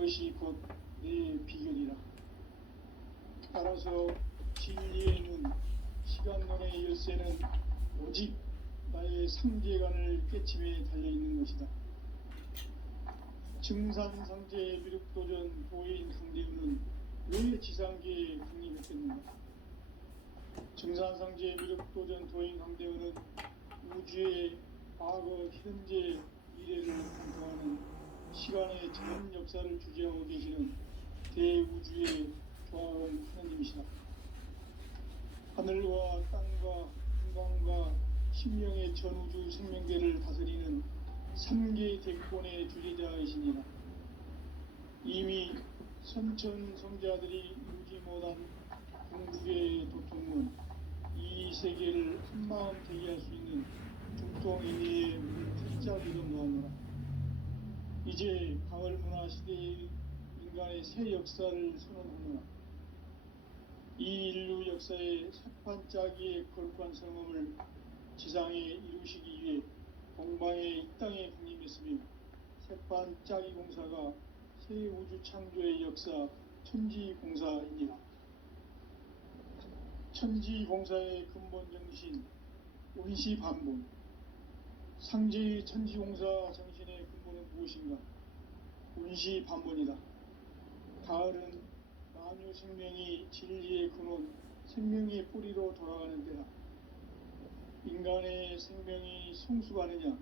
이것이 곧 내 비결이라. 따라서 진리의 문, 시간론의 열쇠는 오직 나의 상제관을 깨침에 달려있는 것이다. 증산상제 미륵도전 도인 강대우는 왜 지상계에 강림했겠는가? 증산상제 미륵도전 도인 강대우는 우주의 과거, 현재, 미래를 관통하는 시간의 전 역사를 주재하고 계시는 대우주의 조화원 하나님이시다. 하늘과 땅과 인간과 신명의 전우주 생명계를 다스리는 3개 대권의 주제자이시니라. 이미 선천성자들이 이루지 못한 궁극의 도통은 이 세계를 한마음 대기할 수 있는 중통인의의 문을 활짝 열어 놓았노라. 이제 가을 문화 시대의 인간의 새 역사를 선언하노라. 이 인류 역사의 새판짜기의 거룩한 성음을 지상에 이루시기 위해 동방의 이 땅에 강림했으며 새판짜기 공사가 새 우주 창조의 역사 천지공사입니다. 천지공사의 근본 정신 온시반본. 상제의 천지공사 정신의 근본은 무엇인가? 온시반본이다. 가을은 만유 생명이 진리의 근원, 생명의 뿌리로 돌아가는 때다. 인간의 생명이 성숙하느냐,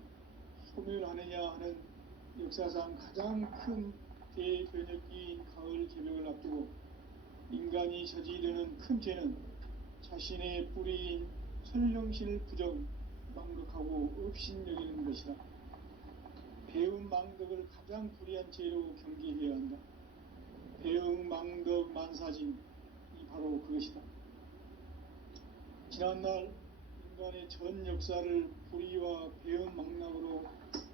소멸하느냐 하는 역사상 가장 큰 대변혁기인 가을 개벽을 앞두고 인간이 저지르는 큰 죄는 자신의 뿌리인 설령신을 부정, 망극하고 업신여기는 것이다. 배움 망덕을 가장 불의한 죄로 경계해야 한다. 배움 망덕 만사짐이 바로 그것이다. 지난날 인간의 전 역사를 불의와 배움 망락으로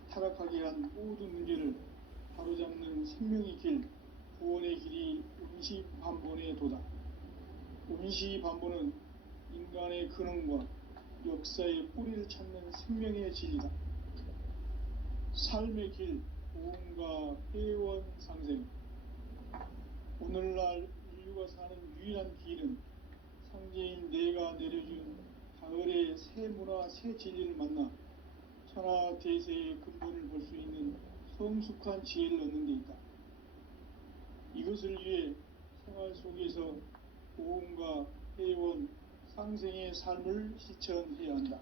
타락하게 한 모든 문제를 바로잡는 생명의 길, 구원의 길이 온시반본의 도다. 온시반본은 인간의 근원과 역사의 뿌리를 찾는 생명의 진리다. 삶의 길, 보험과 회원 상생. 오늘날 인류가 사는 유일한 길은 상제인 내가 내려준 가을의 새 문화, 새 진리를 만나 천하 대세의 근본을 볼 수 있는 성숙한 지혜를 얻는 데 있다. 이것을 위해 생활 속에서 보험과 회원, 상생의 삶을 실천해야 한다.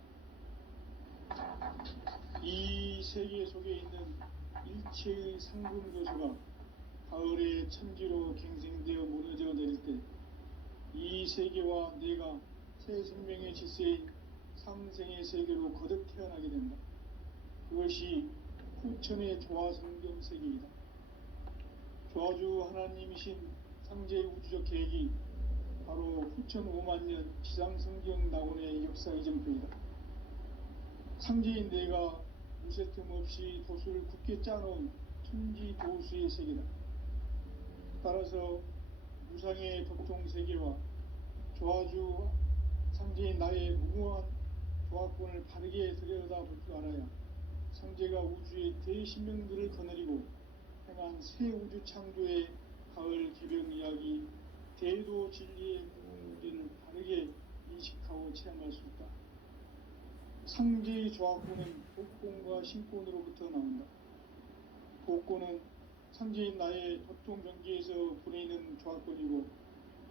이 세계 속에 있는 일체의 상금교수가 가을의 천지로 갱생되어 무너져 내릴 때 이 세계와 내가 새 생명의 질서인 상생의 세계로 거듭 태어나게 된다. 그것이 후천의 조화성경 세계이다. 조화주 하나님이신 상제의 우주적 계획이 바로 후천 5만년 지상성경 낙원의 역사 이정표이다. 상제인 내가 무새 틈 없이 도수를 굳게 짜놓은 천지 도수의 세계다. 따라서 무상의 덕통세계와 조화주 상제인 나의 무궁한 조화권을 바르게 들여다볼 줄 알아야 상제가 우주의 대신명들을 거느리고 행한 새 우주 창조의 가을 개벽 이야기, 대도 진리의 문제를 바르게 인식하고 체험할 수 있다. 상제의 조화권은 복권과 신권으로부터 나온다. 복권은 상제인 나의 도통 경계에서 부리는 조화권이고,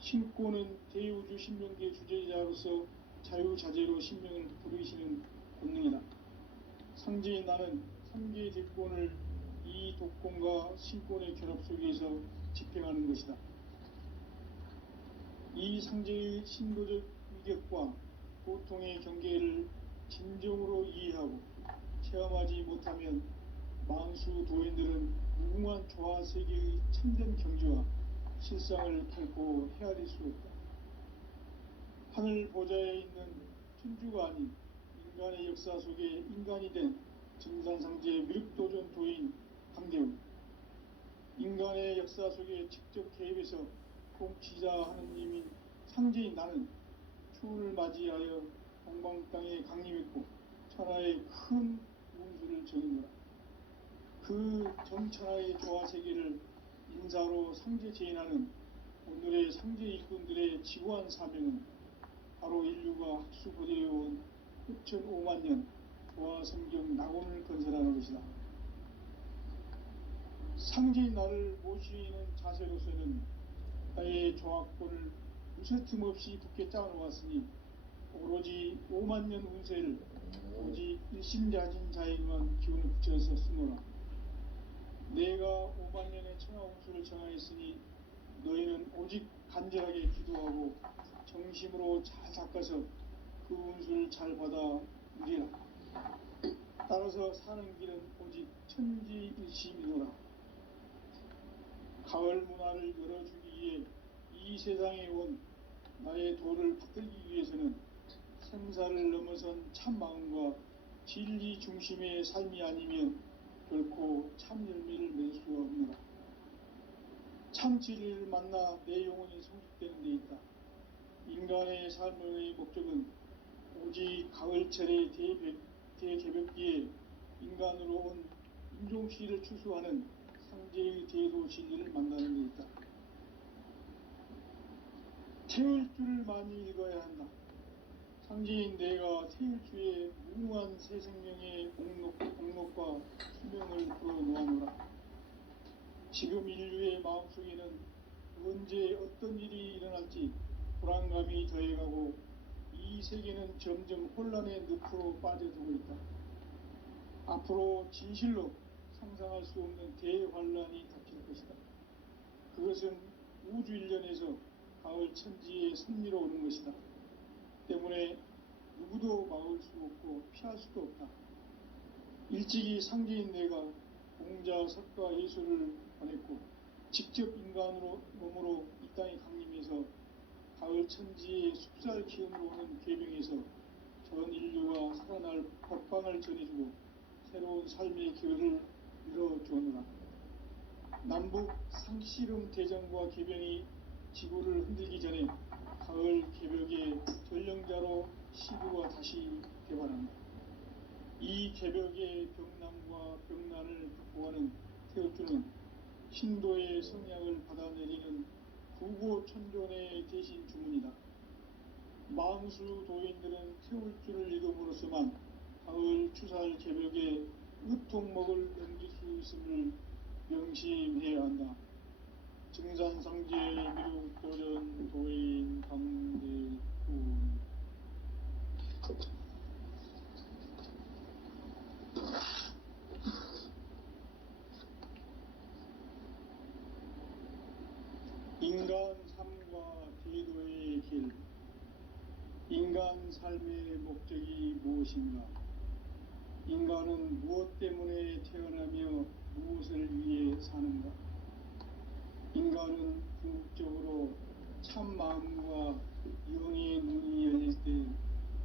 신권은 대우주 신명계 주제자로서 자유자재로 신명을 부르시는 본능이다. 상제인 나는 3개의 대권을 이 독권과 신권의 결합 속에서 집행하는 것이다. 이 상제의 신도적 위격과 고통의 경계를 진정으로 이해하고 체험하지 못하면 만수 도인들은 무궁한 조화세계의 참된 경지와 실상을 결코 헤아릴 수 없다. 하늘 보좌에 있는 천주가 아닌 인간의 역사 속에 인간이 된 증산상제의 미륵도전 도인 강대우. 인간의 역사 속에 직접 개입해서 통치자 하느님인 상제인 나는 추운을 맞이하여 동방 땅에 강림했고 천하의 큰 운수를 정했노라. 그 정천하의 조화 세계를 인사로 상제 제인하는 오늘의 상제 일꾼들의 지구한 사명은 바로 인류가 학수고대해온 흡천 5만 년 보아 성경 낙원을 건설하는 것이다. 상제인 나를 모시는 자세로서는 나의 조합권을 무쇠틈 없이 굳게 짜놓았으니 오로지 5만 년 운세를 오직 일심자진 자에게만 기운을 붙여서 쓰노라. 내가 5만 년의 천하 운수를 정하였으니 너희는 오직 간절하게 기도하고 정심으로 잘 닦아서 그 운수를 잘 받아 누리라. 따라서 사는 길은 오직 천지일심이노라. 가을 문화를 열어주기 위해 이 세상에 온 나의 도를 받들기 위해서는 생사를 넘어선 참 마음과 진리 중심의 삶이 아니면 결코 참 열매를 맺을 수가 없노라. 참 진리를 만나 내 영혼이 성숙되는 데 있다. 인간의 삶의 목적은 오직 가을철의 대개벽기에 인간으로 온 인종씨를 추수하는 상제의 대도 진리를 만나는 데 있다. 태울 줄을 많이 읽어야 한다. 상제인 내가 태울주의 무궁한 새 생명의 공록과 수명을 풀어놓아노라. 지금 인류의 마음속에는 언제 어떤 일이 일어날지 불안감이 더해가고 이 세계는 점점 혼란의 늪으로 빠져들고 있다. 앞으로 진실로 상상할 수 없는 대환란이 닥칠 것이다. 그것은 우주 일련에서 가을 천지의 섭리로 오는 것이다. 때문에 누구도 막을 수 없고 피할 수도 없다. 일찍이 상제인 내가 공자, 석가, 예수를 보냈고 직접 인간으로 몸으로 이 땅에 강림해서 가을 천지의 숲살 기운으로 오는 계명에서 전 인류가 살아날 법방을 전해주고 새로운 삶의 기회를 열어주었노라. 남북 상씨름 대전과 개병이 지구를 흔들기 전에 가을 개벽의 전령자로 시구가 다시 개발한다. 이 개벽의 병남과 병난을 극복하는 태우주는 신도의 성향을 받아내리는 구고천존의 대신 주문이다. 망수 도인들은 태울주를 읽음으로써만 가을 추살 개벽의 으통목을 넘길 수 있음을 명심해야 한다. 증산상제 미륵도전 도인 강대군. 인간 삶과 제도의 길. 인간 삶의 목적이 무엇인가? 인간은 무엇 때문에 태어나며 무엇을 위해 사는가? 인간은 궁극적으로 참 마음과 영의 눈이 열릴 때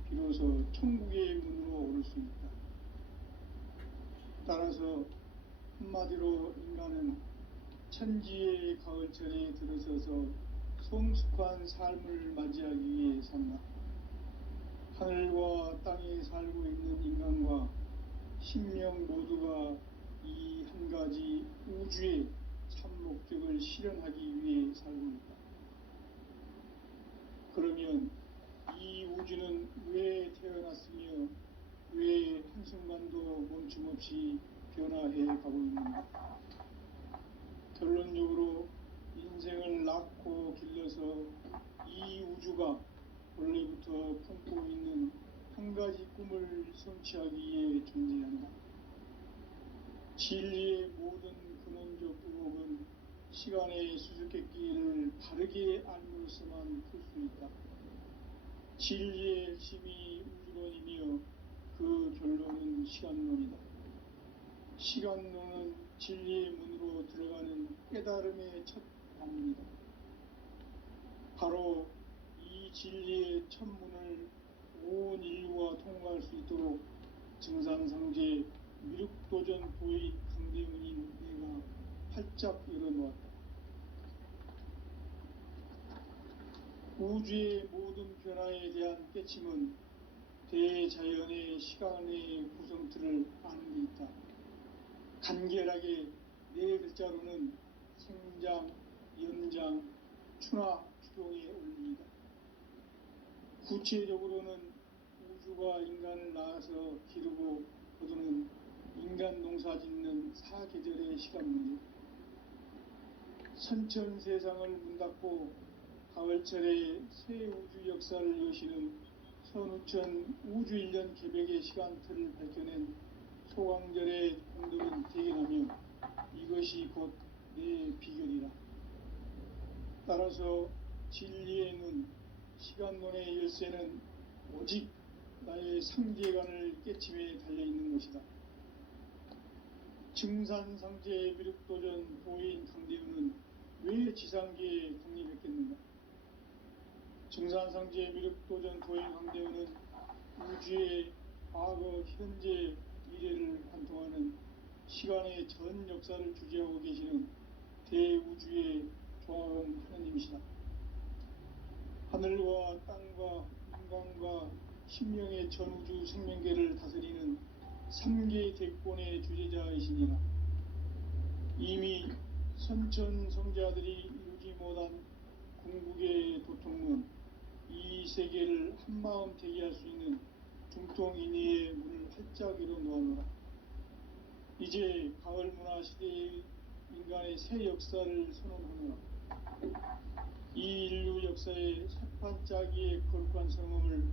비로소 천국의 문으로 오를 수 있다. 따라서 한마디로 인간은 천지의 가을철에 들어서서 성숙한 삶을 맞이하기 위해 산다. 하늘과 땅에 살고 있는 인간과 신명 모두가 이 한 가지 우주의 참 목적을 실현하기 위해 살고 있다. 그러면 이 우주는 왜 태어났으며 왜 한순간도 멈춤없이 변화해 가고 있는가? 결론적으로 인생을 낳고 길러서 이 우주가 원래부터 품고 있는 한 가지 꿈을 성취하기 위해 존재한다. 진리의 모든 근원적 의혹은 시간의 수수께끼를 바르게 알므로서만 풀 수 있다. 진리의 핵심이 우주론이며 그 결론은 시간론이다. 시간론은 진리의 문으로 들어가는 깨달음의 첫 방문이다. 바로 이 진리의 첫 문을 온 인류가 통과할 수 있도록 증산상제 미륵도전 도의 강대문인 내가 활짝 열어놓았다. 우주의 모든 변화에 대한 깨침은 대자연의 시간의 구성틀을 아는 데 있다. 간결하게 네 글자로는 생장, 연장, 추나 추동에 올립니다. 구체적으로는 우주가 인간을 낳아서 기르고 거두는 인간 농사 짓는 사계절의 시간 문제, 선천 세상을 문 닫고 가을철에 새 우주 역사를 여시는 선우천 우주일년 개백의 시간틀을 밝혀낸 소강절의 공들은 대견하며 이것이 곧 내 비결이라. 따라서 진리의 눈, 시간론의 열쇠는 오직 나의 상제관을 깨침에 달려있는 것이다. 증산상제 미륵도전 도인 강대우는 왜 지상계에 독립했겠는가? 증산상제 미륵도전 도인 강대우는 우주의 과거, 현재, 미래를 관통하는 시간의 전 역사를 주재하고 계시는 대우주의 조화음 하나님이시다. 하늘과 땅과 인간과 신명의 전우주 생명계를 다스리는 3개 대권의 주재자이시니라. 이미 선천 성자들이 이루지 못한 궁극의 도통문, 이 세계를 한마음 대기할 수 있는 중통인의의 문을 활짝 열어 놓아노라. 이제 가을 문화 시대의 인간의 새 역사를 선언하노라. 이 인류 역사의 새판짜기의 거룩한 성음을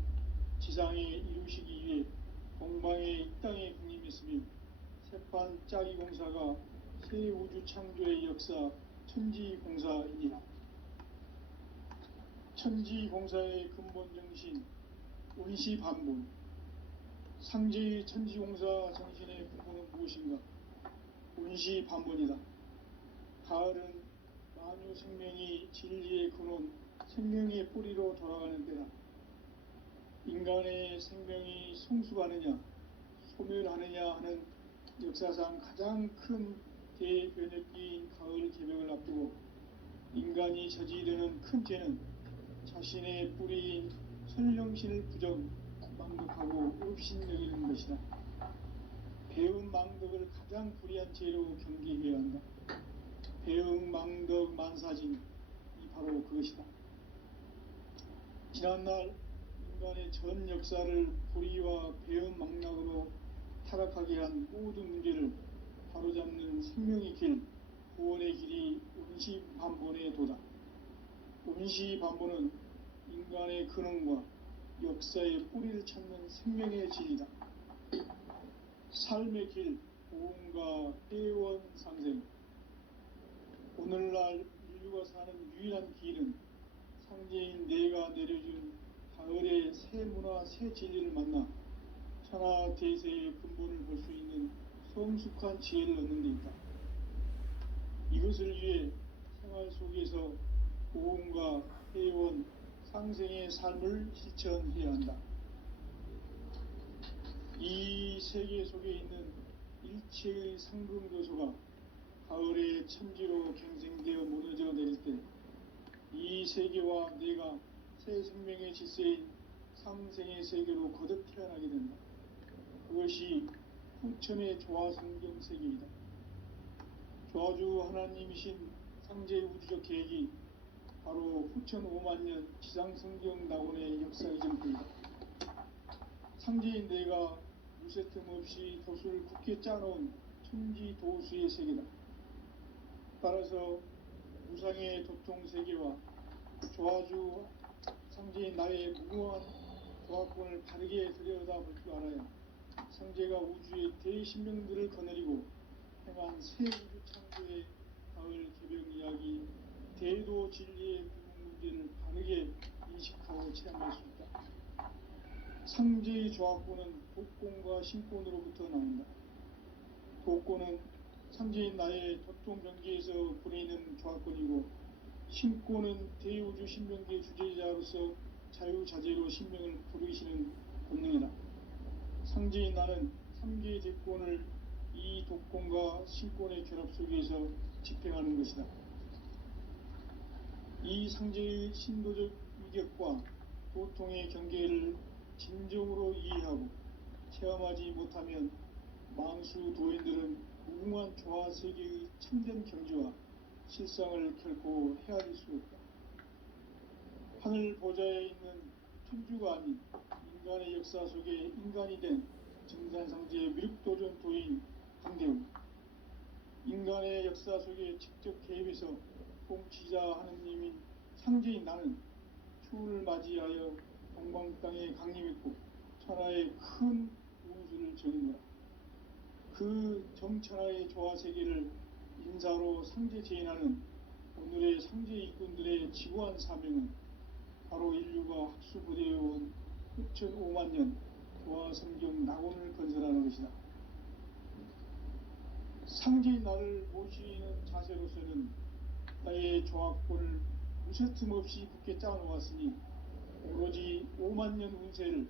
지상에 이루시기 위해 동방에 이 땅에 군림했으며 새판짜기 공사가 새 우주 창조의 역사 천지공사이니라. 천지공사의 근본 정신 온시반본, 상제의 천지공사 정신의 근본은 무엇인가? 온시반본이다. 가을은 만유 생명이 진리의 근원, 생명의 뿌리로 돌아가는 때다. 인간의 생명이 성숙하느냐, 소멸하느냐 하는 역사상 가장 큰 대변혁기인 가을 개벽을 앞두고 인간이 저지르는 큰 죄는 자신의 뿌리인 설령신을 부정, 망덕하고 업신여기는 것이다. 배움 망덕을 가장 불의한 죄로 경계해야 한다. 배움 망덕 만사진이 바로 그것이다. 지난날 인간의 전 역사를 불의와 배움 망락으로 타락하게 한 모든 문제를 바로잡는 생명의 길, 구원의 길이 온시반본의 도다. 온시반본은 인간의 근원과 역사의 뿌리를 찾는 생명의 진리다. 삶의 길, 보험과 회원 상생. 오늘날 인류가 사는 유일한 길은 상제인 내가 내려준 가을의 새 문화, 새 진리를 만나 천하 대세의 근본을 볼 수 있는 성숙한 지혜를 얻는 데 있다. 이것을 위해 생활 속에서 보험과 회원, 상생의 삶을 실천해야 한다. 이 세계 속에 있는 일체의 상금 요소가 가을의 천지로 갱생되어 무너져 내릴 때 이 세계와 내가 새 생명의 질서인 상생의 세계로 거듭 태어나게 된다. 그것이 후천의 조화성경 세계이다. 조화주 하나님이신 상제 우주적 계획이 바로 후천 5만년 지상성경 낙원의 역사 이전입니다. 상제인 내가 무쇠틈 없이 도수를 굳게 짜놓은 천지 도수의 세계다. 따라서 무상의 도통 세계와 조화주 상제인 나의 무궁한 조화권을 바르게 들여다볼 줄 알아야 상제가 우주의 대신명들을 거느리고 행한 새 우주 창조의 가을 개벽 이야기, 대도 진리의 구분 문제를 바르게 인식하고 체험할 수 있다. 상제의 조화권은 독권과 신권으로부터 나온다. 독권은 상제인 나의 도통 경계에서 부리는 조화권이고, 신권은 대우주 신명계 주제자로서 자유자재로 신명을 부르시는 본능이다. 상제인 나는 3개의 대권을 이 독권과 신권의 결합 속에서 집행하는 것이다. 이 상제의 신도적 위격과 도통의 경계를 진정으로 이해하고 체험하지 못하면 망수 도인들은 무궁한 조화 세계의 참된 경지와 실상을 결코 헤아릴 수 없다. 하늘 보좌에 있는 천주가 아닌 인간의 역사 속에 인간이 된 증산상제의 미륵도전 도인 강대훈, 인간의 역사 속에 직접 개입해서 통치자 하느님인 상제인 나는 추운을 맞이하여 동방 땅에 강림했고 천하의 큰 운수를 정한 거야. 그 정천하의 조화세계를 인사로 상제 제인하는 오늘의 상제 일꾼들의 지구한 사명은 바로 인류가 학수고대해온 흑천 5만 년 조화성경 낙원을 건설하는 것이다. 상제인 나를 모시는 자세로서는 나의 조합권을 무쇠틈 없이 굳게 짜놓았으니 오로지 5만 년 운세를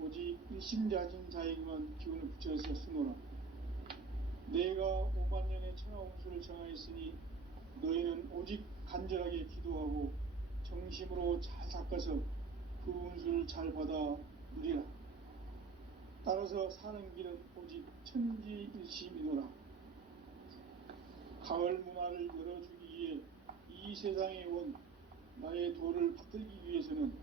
오직 일심자진 자에게만 기운을 붙여서 쓰노라. 내가 5만 년의 천하 운수를 정하였으니 너희는 오직 간절하게 기도하고 정심으로 잘 닦아서 그 운수를 잘 받아 누리라. 따라서 사는 길은 오직 천지일심이노라. 가을 문화를 열어주기 위해 이 세상에 온 나의 도를 받들기 위해서는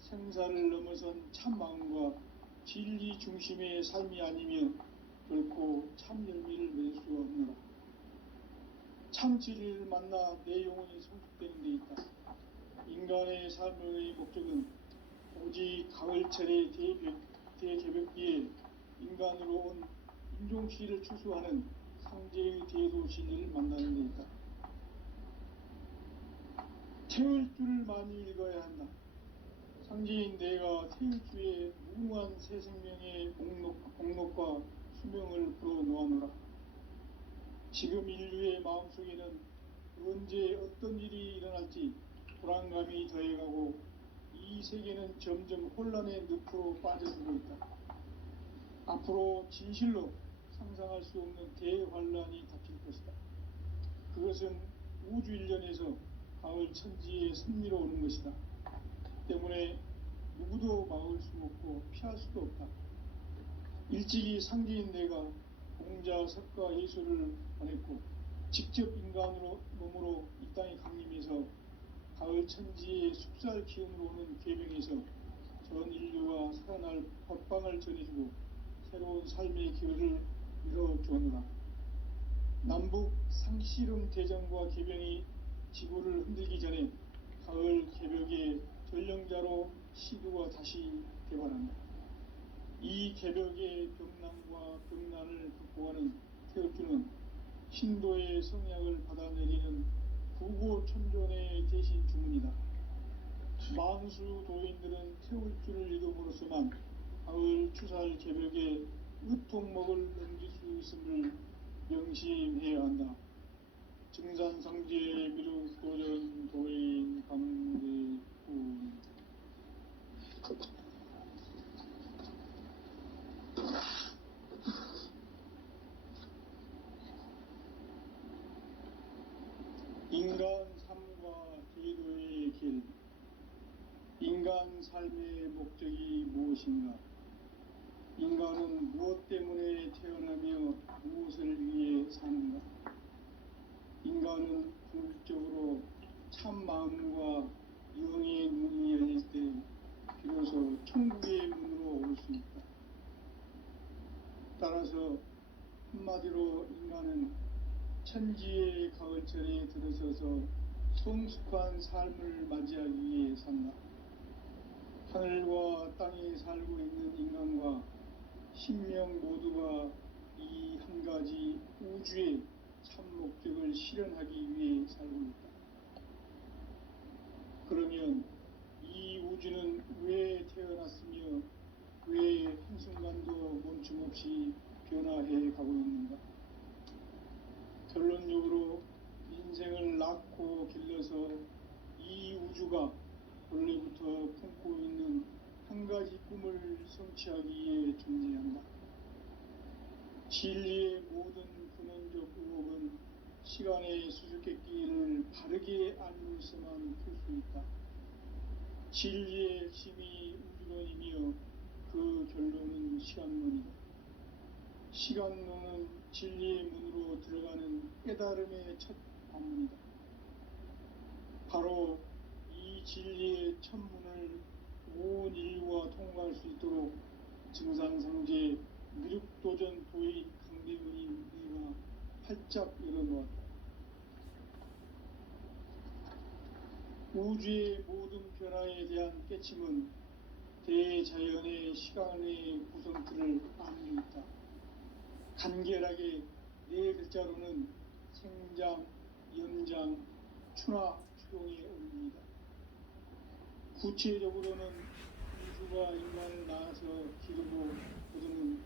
생사를 넘어선 참 마음과 진리 중심의 삶이 아니면 결코 참 열매를 맺을 수가 없노라. 참 진리를 만나 내 영혼이 성숙되는 데 있다. 인간의 삶의 목적은 오직 가을철의 대개벽기에 인간으로 온 인종시를 추수하는 상제의 대도 진리를 만나는 데 있다. 태울 줄을 많이 읽어야 한다. 상제인 내가 태울주의 무궁한 새 생명의 목록과 수명을 불어놓아노라. 지금 인류의 마음속에는 언제 어떤 일이 일어날지 불안감이 더해가고 이 세계는 점점 혼란의 늪으로 빠져들고 있다. 앞으로 진실로 상상할 수 없는 대환란이 닥칠 것이다. 그것은 우주 일련에서 가을 천지의 섭리로 오는 것이다. 때문에 누구도 막을 수 없고 피할 수도 없다. 일찍이 상제인 내가 공자, 석가, 예수를 보냈고 직접 인간으로 몸으로 이 땅에 강림해서 가을 천지의 숲살 기운으로 오는 계명에서 전 인류가 살아날 법방을 전해주고 새로운 삶의 기회를 열어주었노라. 남북 상씨름 대전과 개병이 지구를 흔들기 전에 가을 개벽의 전령자로 시두가 다시 개발한다. 이 개벽의 병난과 병난을 극복하는 태엽주는 신도의 성약을 받아내리는 구고천존의 대신 주문이다. 만수 도인들은 태울주를 이름으로서만 가을 추살 개벽의 으통목을 넘길 수 있음을 명심해야 한다. 증산상제의 미륵도전 도인 강대훈. 인간 삶과 제도의 길. 인간 삶의 목적이 무엇인가? 인간은 무엇 때문에 태어나며 무엇을 위해 사는가? 인간은 궁극적으로 참 마음과 영의 문이 열릴 때 비로소 천국의 문으로 올 수 있다. 따라서 한마디로 인간은 천지의 가을철에 들어서서 성숙한 삶을 맞이하기 위해 산다. 하늘과 땅에 살고 있는 인간과 신명 모두가 이 한 가지 우주의 참 목적을 실현하기 위해 살고 있다. 그러면 이 우주는 왜 태어났으며 왜 한순간도 멈춤없이 변화해 가고 있는가? 결론적으로 인생을 낳고 길러서 이 우주가 원래부터 품고 있는 한 가지 꿈을 성취하기 위해 존재한다. 진리의 모든 근원적 의혹은 시간의 수수께끼를 바르게 알면서만 풀 수 있다. 진리의 핵심이 우주론이며 그 결론은 시간론이다. 시간론은 진리의 문으로 들어가는 깨달음의 첫 관문이다. 바로 이 진리의 천문을 온 인류가 통과할 수 있도록 증산상제 미륵도전 도인 강대문인 내가 활짝 열어놓았다. 우주의 모든 변화에 대한 깨침은 대자연의 시간의 구성틀을 안고 있다. 간결하게 네 글자로는 생장, 연장, 추나 추동에 옮깁니다. 구체적으로는 우주가 인간을 낳아서 기르고 거두는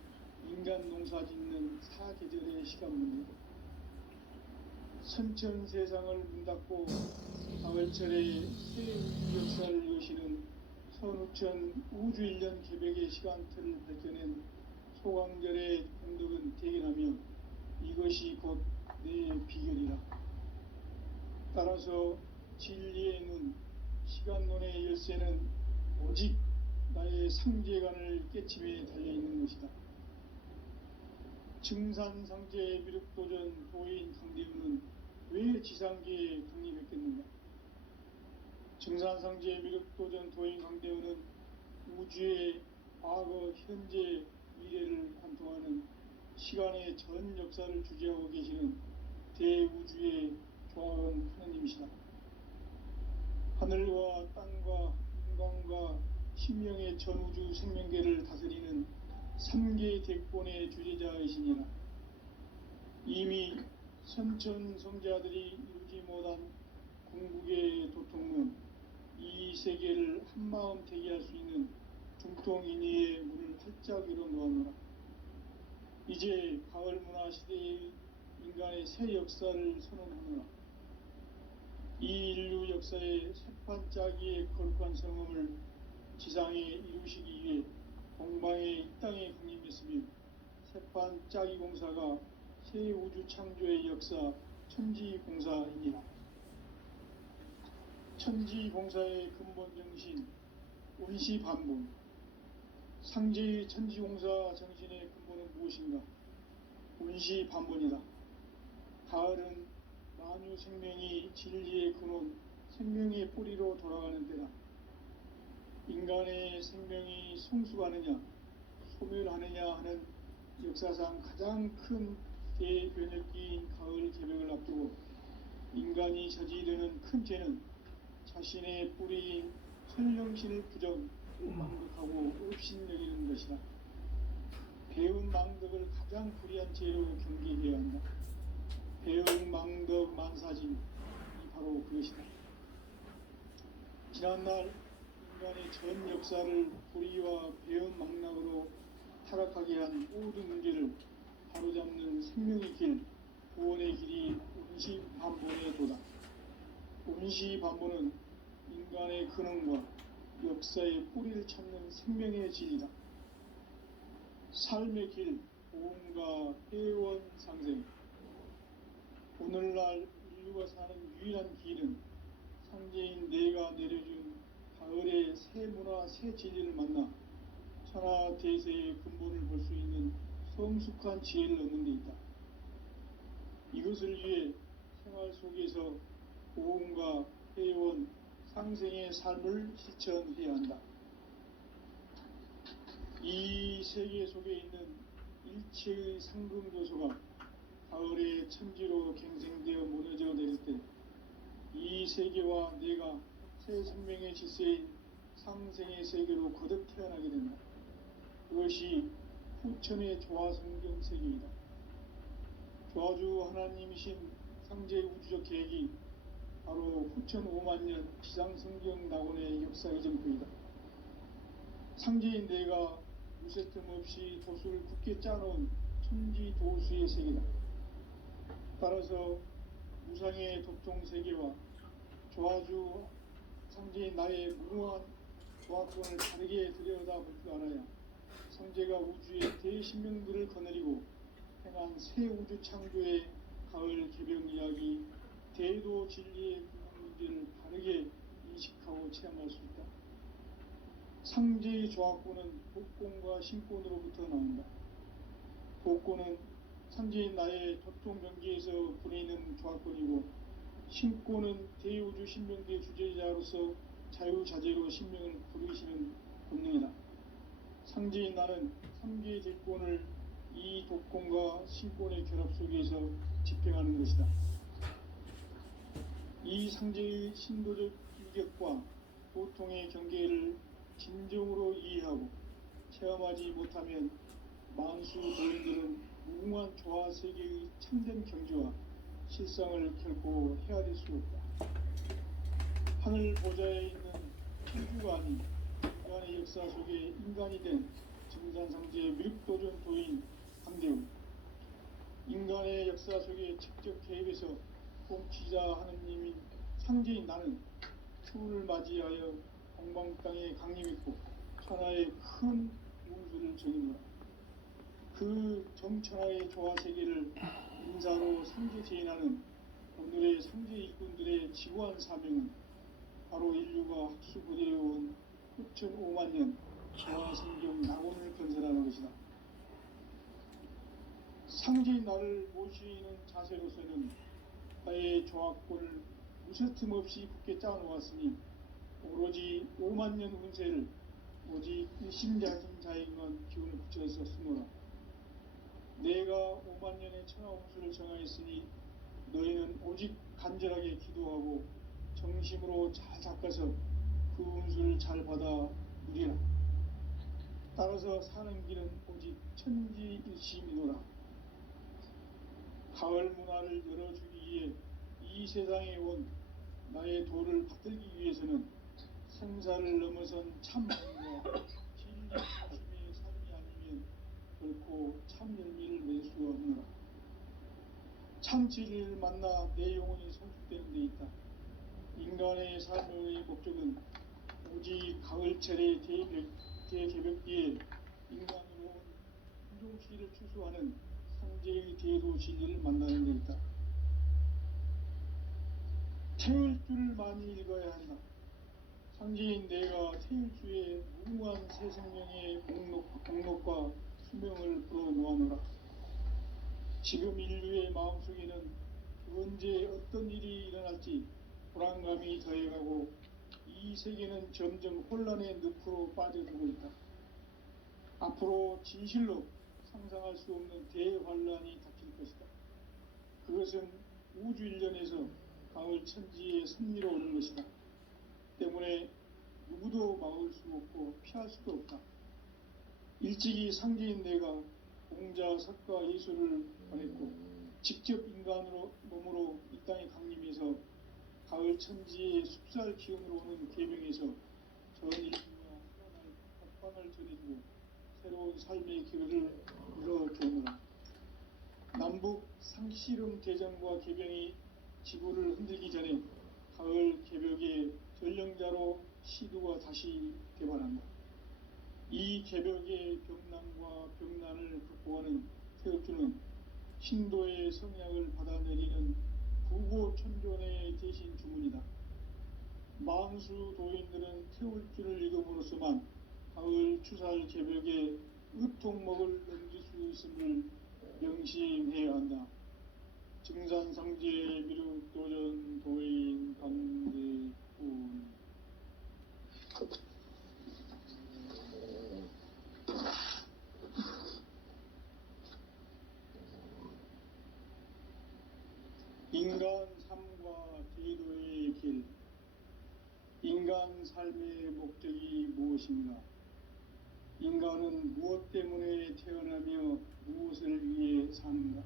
인간 농사 짓는 사계절의 시간 문제고, 선천 세상을 문닫고 가을철에 새 우주 역사를 여시는 선우천 우주 1년 개백의 시간틀을 밝혀낸 소강절의 공덕은 대견하며 이것이 곧 내 비결이라. 따라서 진리의 눈, 시간론의 열쇠는 오직 나의 상제관을 깨침에 달려있는 것이다. 증산상제 미륵도전 도인 강대우는 왜 지상계에 강림했겠는가? 증산상제 미륵도전 도인 강대우는 우주의 과거, 현재, 미래를 관통하는 시간의 전 역사를 주재하고 계시는 대우주의 조화원 하느님이시다. 하늘과 땅과 인간과 신명의 전우주 생명계를 다스리는 3개 대권의 주제자이시니라. 이미 선천성자들이 이루지 못한 궁극의 도통론, 이 세계를 한마음 대기할 수 있는 중통인의의 문을 활짝 열어놓아노라. 이제 가을문화 시대의 인간의 새 역사를 선언하노라. 이 인류 역사의 새판짜기의 거룩한 성음을 지상에 이루시기 위해 동방의 이 땅에 강림했으며, 새판짜기 공사가 새 우주 창조의 역사 천지공사이니라. 천지공사의 근본 정신 운시반본, 상제의 천지공사 정신의 근본은 무엇인가? 운시반본이다. 가을은 만유 생명이 진리의 근원, 생명의 뿌리로 돌아가는 때다. 인간의 생명이 성숙하느냐, 소멸하느냐 하는 역사상 가장 큰 대변혁기인 가을 개벽을 앞두고 인간이 저지르는 큰 죄는 자신의 뿌리인 설령신을 망덕하고 업신여기는 것이다. 배운 망덕을 가장 불의한 죄로 경계해야 한다. 배운 망덕 만사짐이 바로 그것이다. 지난날 인간의 전 역사를 불의와 배운 망락으로 타락하게 한 모든 문제를 바로잡는 생명의 길, 구원의 길이 운시반본의 도다. 운시반본은 인간의 근원과 역사의 뿌리를 찾는 생명의 진리다. 삶의 길, 보험과 회원 상생. 오늘날 인류가 사는 유일한 길은 상제인 내가 내려준 가을의 새 문화, 새 진리를 만나 천하 대세의 근본을 볼 수 있는 성숙한 지혜를 얻는 데 있다. 이것을 위해 생활 속에서 보험과 회원, 상생의 삶을 실천해야 한다. 이 세계 속에 있는 일체의 상금교소가 가을의 천지로 갱생되어 무너져 내릴 때 이 세계와 내가 새 생명의 질서인 상생의 세계로 거듭 태어나게 된다. 그것이 후천의 조화성경 세계이다. 조화주 하나님이신 상제의 우주적 계획이 바로 후천 5만년 지상성경 낙원의 역사의 전부이다. 상제인 내가 무쇠틈 없이 도수를 굳게 짜놓은 천지도수의 세계다. 따라서 무상의 법통세계와 조화주 상제인 나의 무궁한 조화권을 다르게 들여다볼 줄 알아야 상제가 우주의 대신명들을 거느리고 행한 새 우주 창조의 가을 개벽 이야기, 대도 진리의 근원 문제를 바르게 인식하고 체험할 수 있다. 상제의 조화권은 복권과 신권으로부터 나온다. 복권은 상제인 나의 도통 경계에서 보내는 조화권이고, 신고는 대우주 신명대의 주제자로서 자유자재로 신명을 부르시는 본능이다. 상제인 나는 3개의 대권을 이 독권과 신권의 결합 속에서 집행하는 것이다. 이 상제의 신도적 유격과 보통의 경계를 진정으로 이해하고 체험하지 못하면 만수 도인들은 무궁한 조화 세계의 참된 경지와 실상을 결코 헤아릴 수 없다. 하늘 보좌에 있는 천주가 아닌 인간의 역사 속에 인간이 된 증산상제의 미륵도전 도인 강대우, 인간의 역사 속에 직접 개입해서 통치자 하느님인 상제인 나는 추운을 맞이하여 동방 땅에 강림했고 천하의 큰 운수를 정의노라. 그 정천하의 조화 세계를 인사로 상제 제인하는 오늘의 상제 일꾼들의 지구한 사명은 바로 인류가 학수고대해온 후천 5만 년 조화 성경 낙원을 건설하는 것이다. 상제인 나를 모시는 자세로서는 나의 조화권을 무쇠틈 없이 굳게 짜놓았으니 오로지 5만 년 운세를 오직 일심자심자에게만 기운을 붙여서 쓰노라. 내가 5만 년의 천하 운수를 정하였으니 너희는 오직 간절하게 기도하고 정심으로 잘 닦아서 그 운수를 잘 받아 누리라. 따라서 사는 길은 오직 천지일심이노라. 가을 문화를 열어주기 위해 이 세상에 온 나의 도를 받들기 위해서는 생사를 넘어선 참마음과 진리 중심의 삶이 아니면 결코 참 열매를 낼 수 없노라. 참 진리를 만나 내 영혼이 성숙되는 데 있다. 인간의 삶의 목적은 오직 가을철의 대개벽기에 인간으로 온 인종시를 추수하는 상제의 대도 진리를 만나는 데 있다. 태일주를 많이 읽어야 한다. 상제인 내가 태일주의 무궁한 새 생명의 목록과 수명을 불어놓아노라. 지금 인류의 마음속에는 언제 어떤 일이 일어날지 불안감이 더해가고 이 세계는 점점 혼란의 늪으로 빠져들고 있다. 앞으로 진실로 상상할 수 없는 대환란이 닥칠 것이다. 그것은 우주 일련에서 가을 천지의 섭리로 오는 것이다. 때문에 누구도 막을 수 없고 피할 수도 없다. 일찍이 상제인 내가 공자, 석가, 예수를 보냈고 직접 인간으로 몸으로 이 땅에 강림해서 가을 천지의 숲살 기운으로 오는 계명에서 전 인류와 살아날 법방을 전해주고 새로운 삶의 기회를 이뤄주노라. 남북 상씨름 대전과 개병이 지구를 흔들기 전에 가을 개벽의 전령자로 시두가 다시 개발한다. 이 개벽의 병난과 병난을 극복하는 태극주는 신도의 성약을 받아내리는 부고천존의 대신 주문이다. 만수 도인들은 태울주를 읽음으로써만 가을 추살 개벽의 의통목을 넘길 수 있음을 명심해야 한다. 증산상제 미륵도전 도인 강대훈. 인간 삶과 제도의 길. 인간 삶의 목적이 무엇인가? 인간은 무엇 때문에 태어나며 무엇을 위해 사는가?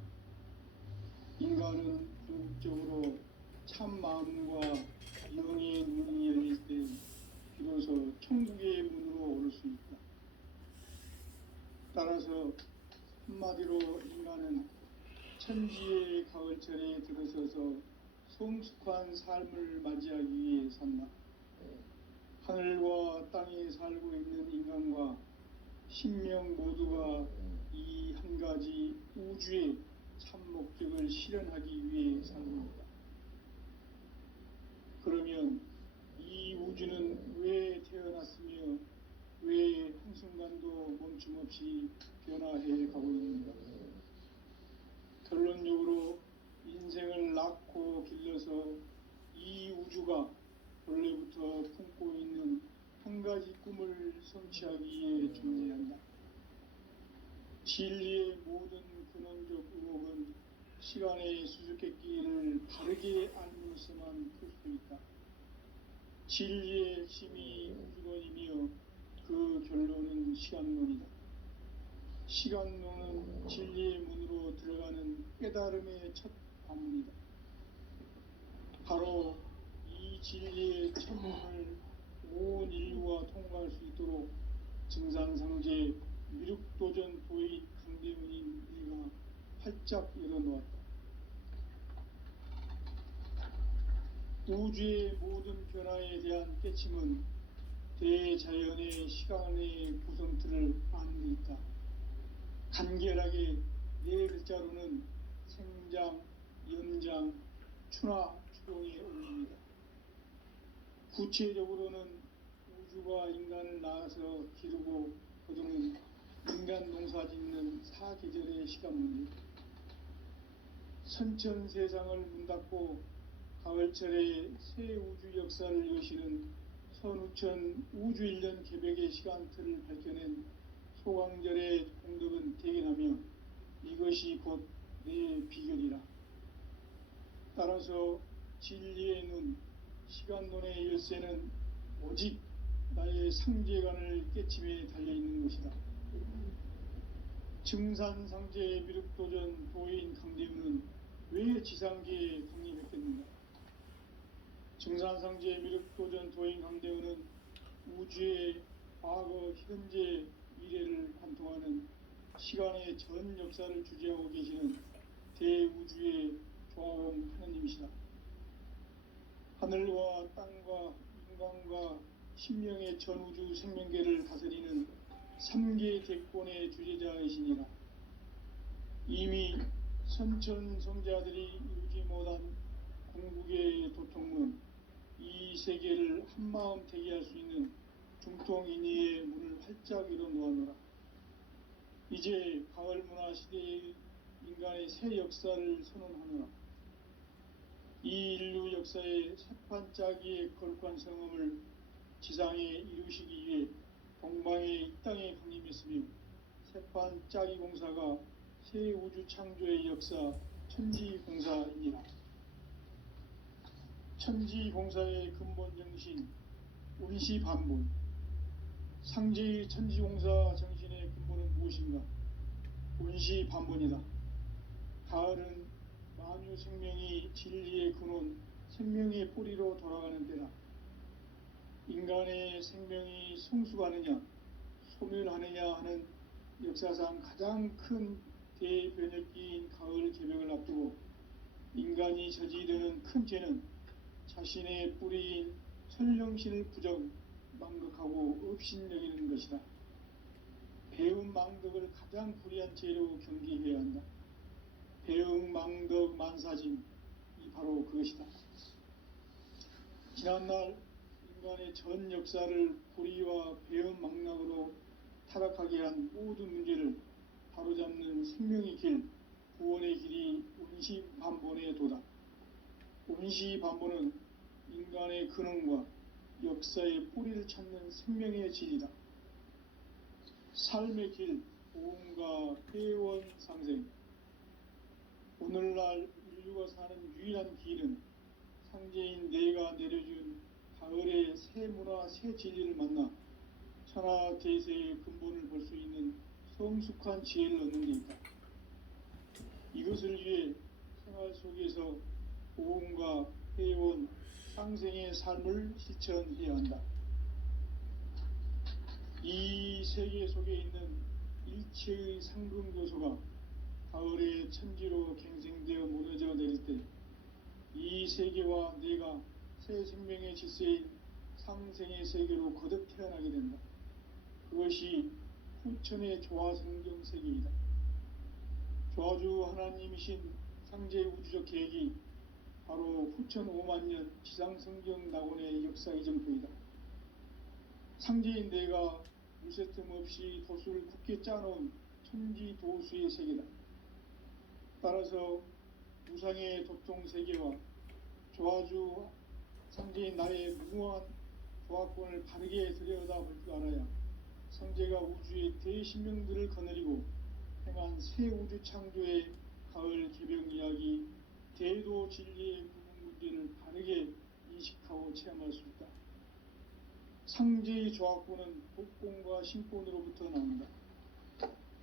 인간은 궁극적으로 참 마음과 영의 문이 열릴 때 비로소 천국의 문으로 오를 수 있다. 따라서 한마디로 인간은 천지의 가을철에 들어서서 성숙한 삶을 맞이하기 위해 산다. 하늘과 땅에 살고 있는 인간과 신명 모두가 이 한 가지 우주의 참 목적을 실현하기 위해 삽니다. 그러면 이 우주는 왜 태어났으며 왜 한순간도 멈춤없이 변화해 가고 있는가? 결론적으로 인생을 낳고 길러서 가지 꿈을 성취하기 위해 존재한다. 진리의 모든 근원적 의혹은 시간의 수수께끼를 바르게 알므로서만 풀 수 있다. 진리의 핵심이 우주론이며 그 결론은 시간론이다. 시간론은 진리의 문으로 들어가는 깨달음의 첫 관문이다. 바로 이 진리의 첫 문을 온 인류가 통과할 수 있도록 증산상제 미륵도전 도인 강대문인 내가 활짝 열어놓았다. 우주의 모든 변화에 대한 깨침은 대자연의 시간의 구성틀을 아는 데 있다. 간결하게 네 글자로는 생장, 연장, 추나 추동의 원리입니다. 구체적으로는 우주가 인간을 낳아서 기르고 거두는 인간 농사 짓는 사계절의 시간 문제, 선천 세상을 문 닫고 가을철에 새 우주 역사를 여시는 선우천 우주 1년 개벽의 시간틀을 밝혀낸 소강절의 공덕은 대견하며 이것이 곧 내 비결이라. 따라서 진리의 눈, 시간론의 열쇠는 오직 나의 상제관을 깨침에 달려있는 것이다. 증산상제 미륵도전 도인 강대우는 왜 지상계에 강림했겠는가? 증산상제 미륵도전 도인 강대우는 우주의 과거, 현재, 미래를 관통하는 시간의 전 역사를 주재하고 계시는 대우주의 조화원 하느님이시다. 하늘과 땅과 인간과 신명의 전우주 생명계를 다스리는 3계 대권의 주재자이시니라. 이미 선천성자들이 이루지 못한 궁극의 도통문, 이 세계를 한마음 되게 할 수 있는 중통인의의 문을 활짝 열어놓았노라. 이제 가을문화 시대의 인간의 새 역사를 선언하노라. 이 인류 역사의 새판짜기의 거룩한 성음을 지상에 이루시기 위해 동방의 이 땅에 강림했으며 새판짜기 공사가 새 우주 창조의 역사 천지공사이니라. 천지공사의 근본 정신 운시반본, 상제의 천지공사 정신의 근본은 무엇인가? 운시반본이다. 가을은 만유 생명이 진리의 근원, 생명의 뿌리로 돌아가는 때다. 인간의 생명이 성숙하느냐, 소멸하느냐 하는 역사상 가장 큰 대변혁기인 가을 개벽을 앞두고 인간이 저지르는 큰 죄는 자신의 뿌리인 천령신을 부정, 망극하고 업신여기는 것이다. 배움 망덕을 가장 불의한 죄로 경계해야 한다. 배움 망덕 만사짐이 바로 그것이다. 지난날 인간의 전 역사를 불의와 배움 망락으로 타락하게 한 모든 문제를 바로잡는 생명의 길, 구원의 길이 운시반본의 도다. 운시반본은 인간의 근원과 역사의 뿌리를 찾는 생명의 진리다. 삶의 길, 보험과 회원 상생. 오늘날 인류가 사는 유일한 길은 상제인 내가 내려준 가을의 새 문화, 새 진리를 만나 천하 대세의 근본을 볼 수 있는 성숙한 지혜를 얻는 데 있다. 이것을 위해 생활 속에서 보험과 회원, 상생의 삶을 실천해야 한다. 이 세계 속에 있는 일체의 상금교소가 가을의 천지로 갱생되어 무너져 내릴 때 이 세계와 내가 새 생명의 질서인 상생의 세계로 거듭 태어나게 된다. 그것이 후천의 조화성경 세계이다. 조화주 하나님이신 상제 우주적 계획이 바로 후천 5만년 지상성경 낙원의 역사 이정표이다. 상제인 내가 무쇠틈 없이 도수를 굳게 짜놓은 천지 도수의 세계다. 따라서 무상의 도통 세계와 조화주 상제인 나의 무궁한 조합권을 바르게 들여다볼 줄 알아야 성제가 우주의 대신명들을 거느리고 행한 새 우주 창조의 가을 개벽 이야기, 대도 진리의 구분 문제를 바르게 인식하고 체험할 수 있다. 상제의 조합권은 독권과 신권으로부터 나온다.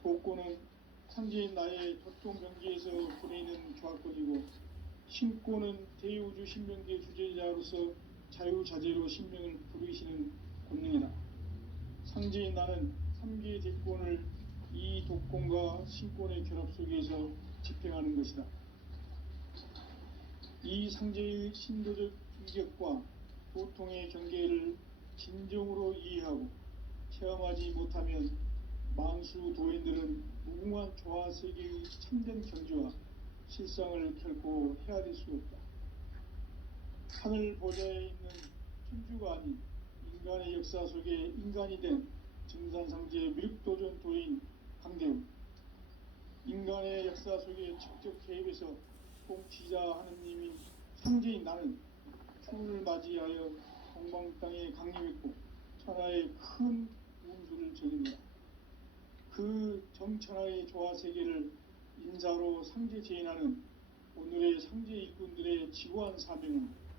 독권은 상제인 나의 도통 경계에서 보내는 조합권이고, 신권은 대우주 신명계 주제자로서 자유자재로 신명을 부르시는 권능이다. 상제인 나는 3개의 대권을 이 독권과 신권의 결합 속에서 집행하는 것이다. 이 상제의 신도적 인격과 도통의 경계를 진정으로 이해하고 체험하지 못하면 만수 도인들은 무궁한 조화 세계의 참된 경지와 실상을 결코 헤아릴 수 없다. 하늘 보좌에 있는 천주가 아닌 인간의 역사 속에 인간이 된 증산상제의 미륵도전 도인 강대우, 인간의 역사 속에 직접 개입해서 통치자 하느님인 상제인 나는 추운을 맞이하여 동방 땅에 강림했고 천하의 큰 운수를 전입니다. 그 정천하의 조화 세계를 인사로 상제 제인하는 오늘의 상제 일꾼들의 지고한 사명은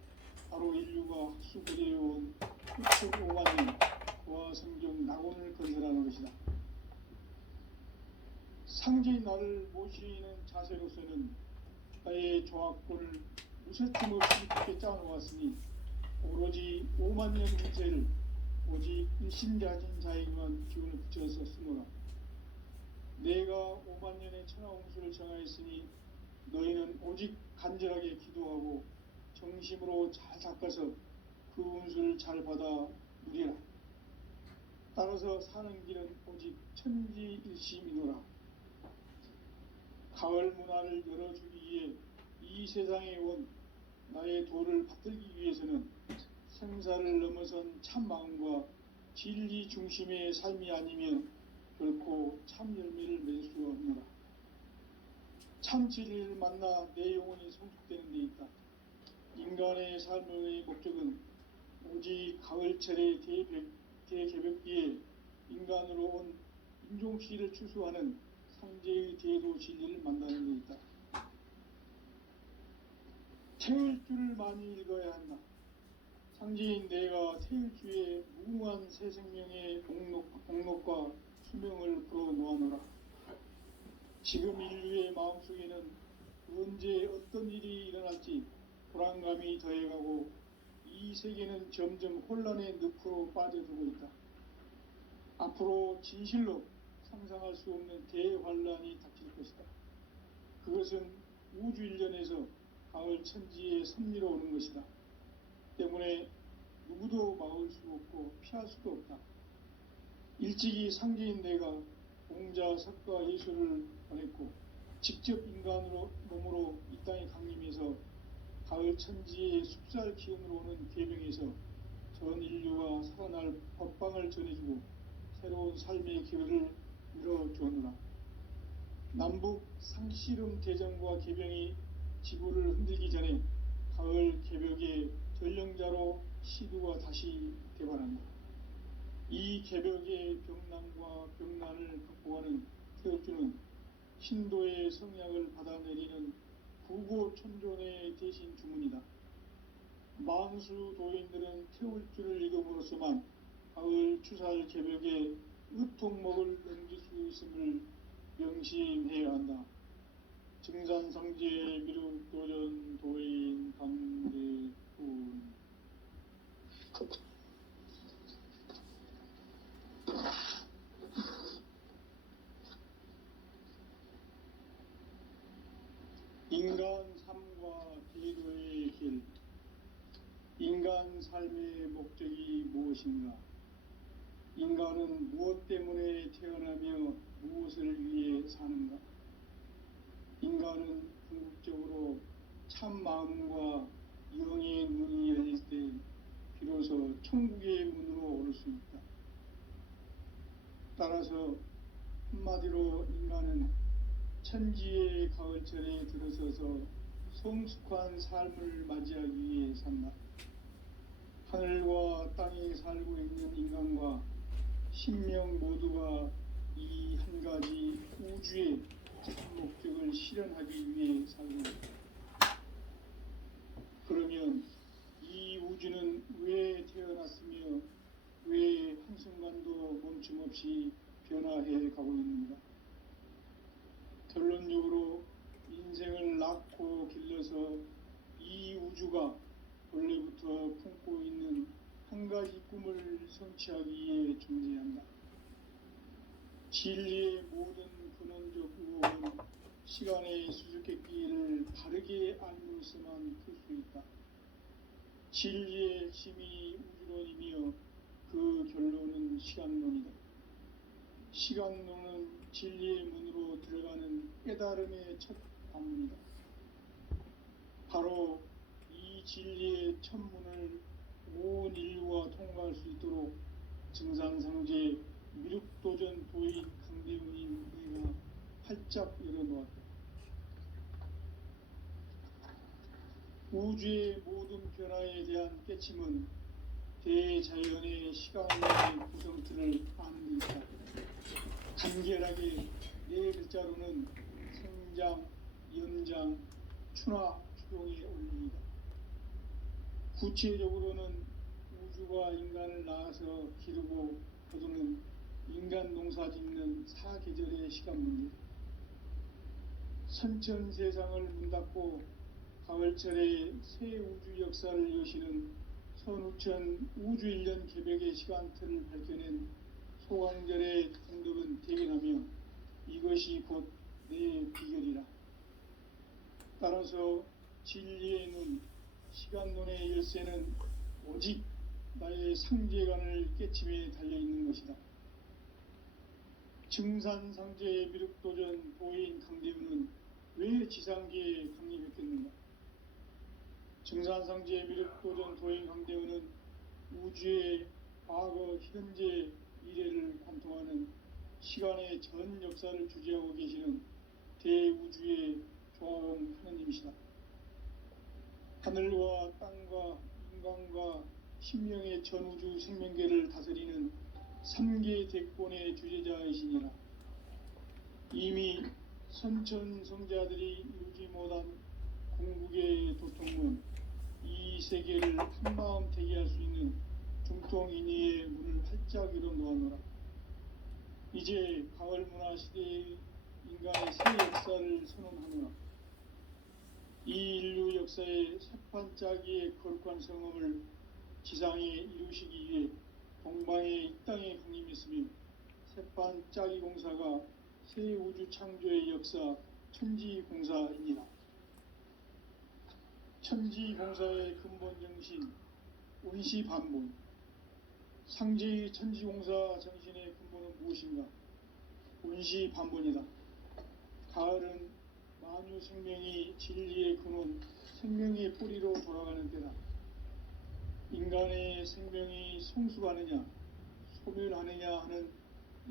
바로 인류가 학수고대해온 65만 년 고아 성경 낙원을 건설하는 것이다. 상제인 나를 모시는 자세로서는 나의 조합권을 무쇠틈 없이 굳게 짜놓았으니 오로지 5만 년 운세를 오직 일심가진 자에게만 기운을 붙여서 쓰노라. 내가 5만 년의 천하홍수를 정하였으니 너희는 오직 간절하게 기도하고 정심으로 잘 닦아서 그 운수를 잘 받아 누리라. 따라서 사는 길은 오직 천지일심이노라. 가을 문화를 열어주기 위해 이 세상에 온 나의 도를 받들기 위해서는 생사를 넘어선 참 마음과 진리 중심의 삶이 아니면 결코 참 열매를 맺을 수 없노라. 참 진리를 만나 내 영혼이 성숙되는 데 있다. 인간의 삶의 목적은 오직 가을철의 대개벽기에 인간으로 온 인종씨를 추수하는 상제의 대도 진리를 만나는 데 있다. 태일주를 많이 읽어야 한다. 상제인 내가 태일주의 무궁한 새 생명의 복록과 수명을 불어놓아노라. 지금 인류의 마음속에는 언제 어떤 일이 일어날지 불안감이 더해가고 이 세계는 점점 혼란의 늪으로 빠져들고 있다. 앞으로 진실로 상상할 수 없는 대환란이 닥칠 것이다. 그것은 우주 일련에서 가을 천지의 섭리로 오는 것이다. 때문에 누구도 막을 수 없고 피할 수도 없다. 일찍이 상제인 내가 공자, 석가, 예수를 보냈고 직접 인간으로 몸으로 이 땅에 강림해서 가을 천지의 숲살 기운으로 오는 계명에서 전 인류가 살아날 법방을 전해주고 새로운 삶의 기회를 열어주었노라. 남북 상씨름 대전과 개병이 지구를 흔들기 전에 가을 개벽의 전령자로 시두가 다시 개발한다. 이 개벽의 병난과 병난을 극복하는 태울주는 신도의 성약을 받아내리는 부고천존의 대신 주문이다. 만수 도인들은 태울주를 읽음으로써만 가을 추살 개벽에 의통목을 넘길 수 있음을 명심해야 한다. 증산상제 미륵도전 도인 강대훈. 인간 삶과 기도의 길. 인간 삶의 목적이 무엇인가? 인간은 무엇 때문에 태어나며 무엇을 위해 사는가? 인간은 궁극적으로 참 마음과 영의 문이 열릴 때 비로소 천국의 문으로 오를 수 있다. 따라서 한마디로 인간은 천지의 가을철에 들어서서 성숙한 삶을 맞이하기 위해 산다. 하늘과 땅에 살고 있는 인간과 신명 모두가 이 한 가지 우주의 참 목적을 실현하기 위해 살고 있다. 그러면 이 우주는 왜 태어났으며 왜 한순간도 멈춤 없이 변화해 가고 있는가? 결론적으로 인생을 낳고 길러서 이 우주가 원래부터 품고 있는 한 가지 꿈을 성취하기 위해 존재한다. 진리의 모든 근원적 의혹은 시간의 수수께끼를 바르게 알므로서만 풀 수 있다. 진리의 핵심이 우주론이며 그 결론은 시간론이다. 시간론은 진리의 문으로 들어가는 깨달음의 첫 방문이다. 바로 이 진리의 첫 문을 온 인류가 통과할 수 있도록 증산상제 미륵도전 도인 강대훈인 내가 활짝 열어놓았다. 우주의 모든 변화에 대한 깨침은 대자연의 시간의 구성틀을 아는 데 있다. 간결하게 네 글자로는 생장, 연장, 추나 추동에 올립니다. 구체적으로는 우주가 인간을 낳아서 기르고 거두는 인간 농사 짓는 사계절의 시간 문제, 선천 세상을 문 닫고 가을철에 새 우주 역사를 여시는 선우천 우주 1년 개벽의 시간틀을 밝혀낸 소강절의 공덕은 대견하며 이것이 곧 내 비결이라. 따라서 진리의 눈, 시간론의 열쇠는 오직 나의 상제관을 깨침에 달려있는 것이다. 증산상제의 미륵도전 도인 강대훈은 왜 지상계에 강림했겠는가? 증산상제의 미륵도전 도인 강대훈은 우주의 과거, 현재, 미래를 관통하는 시간의 전 역사를 주재하고 계시는 대우주의 조화원 하느님이시다. 하늘과 땅과 인간과 신명의 전우주 생명계를 다스리는 3계 대권의 주재자이시니라. 이미 선천성자들이 이루지 못한 궁극의 도통문, 이 세계를 한마음 대기할 수 있는 중통인의의 문을 활짝 열어놓았노라. 이제 가을 문화 시대의 인간의 새 역사를 선언하노라. 이 인류 역사의 새판짜기의 거룩한 성험을 지상에 이루시기 위해 동방의 이 땅에 강림했으며 새판짜기 공사가 새 우주 창조의 역사 천지공사이니라. 천지공사의 근본 정신 원시반본, 상제의 천지공사 정신의 근본은 무엇인가? 원시반본이다. 가을은 만유 생명이 진리의 근원, 생명의 뿌리로 돌아가는 때다. 인간의 생명이 성숙하느냐, 소멸하느냐 하는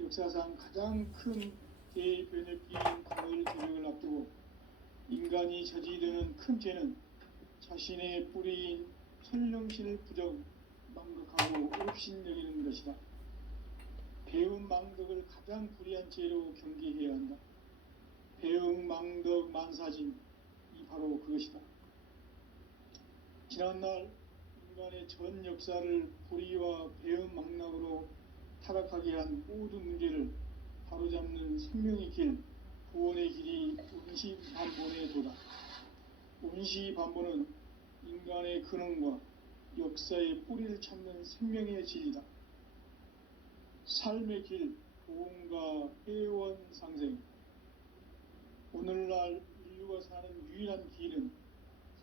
역사상 가장 큰 대변혁기인 가을 개벽을 앞두고 인간이 저지르는 큰 죄는 자신의 뿌리인 설령신을 부정, 망덕하고 업신여기는 것이다. 배움 망덕을 가장 불의한 죄로 경계해야 한다. 배움 망덕 만사짐이 바로 그것이다. 지난날 인간의 전 역사를 불의와 배움 망락으로 타락하게 한 모든 문제를 바로잡는 생명의 길, 구원의 길이 원시반본의 도다. 원시반본은 인간의 근원과 역사의 뿌리를 찾는 생명의 진리다. 삶의 길, 보험과 회원 상생. 오늘날 인류가 사는 유일한 길은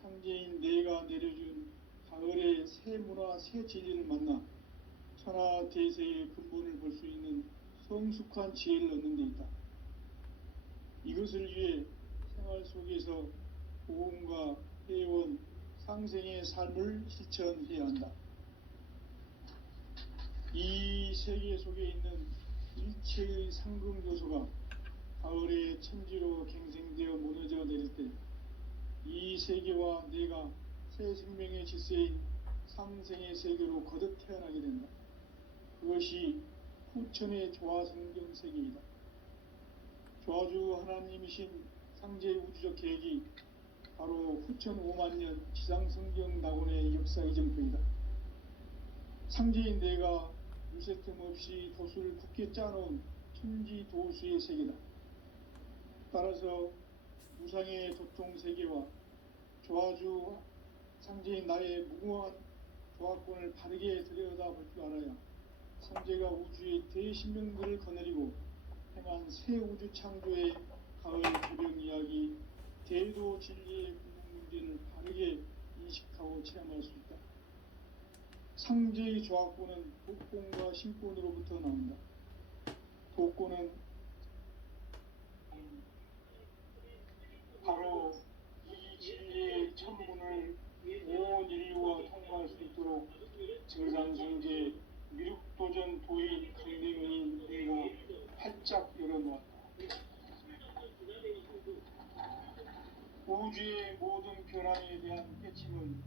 상제인 내가 내려준 가을의 새 문화, 새 진리를 만나 천하 대세의 근본을 볼 수 있는 성숙한 지혜를 얻는 데 있다. 이것을 위해 생활 속에서 보험과 회원, 상생의 삶을 실천해야 한다. 이 세계 속에 있는 일체의 상금 요소가 가을의 천지로 갱생되어 무너져 내릴 때 이 세계와 내가 새 생명의 질서인 상생의 세계로 거듭 태어나게 된다. 그것이 후천의 조화성경 세계이다. 조화주 하나님이신 상제의 우주적 계획이 바로 후천 5만년 지상성경 낙원의 역사의 전표이다. 상제인 내가 물새 틈 없이 도수를 굳게 짜놓은 천지도수의 세계다. 따라서 무상의 도통 세계와 조화주 상제인 나의 무궁한 조화권을 바르게 들여다볼 줄 알아야 상제가 우주의 대신명들을 거느리고 행한 새 우주 창조의 가을 개명 이야기, 대도 진리의 궁극 문제를 바르게 인식하고 체험할 수 있다. 상제의 조화권은 독권과 신권으로부터 나온다. 독권은 바로 이 진리의 천문을 온 인류가 통과할 수 있도록 증산성제 미륵도전 도인 강대문인 내가 활짝 열어놓았다. 우주의 모든 변화에 대한 깨침은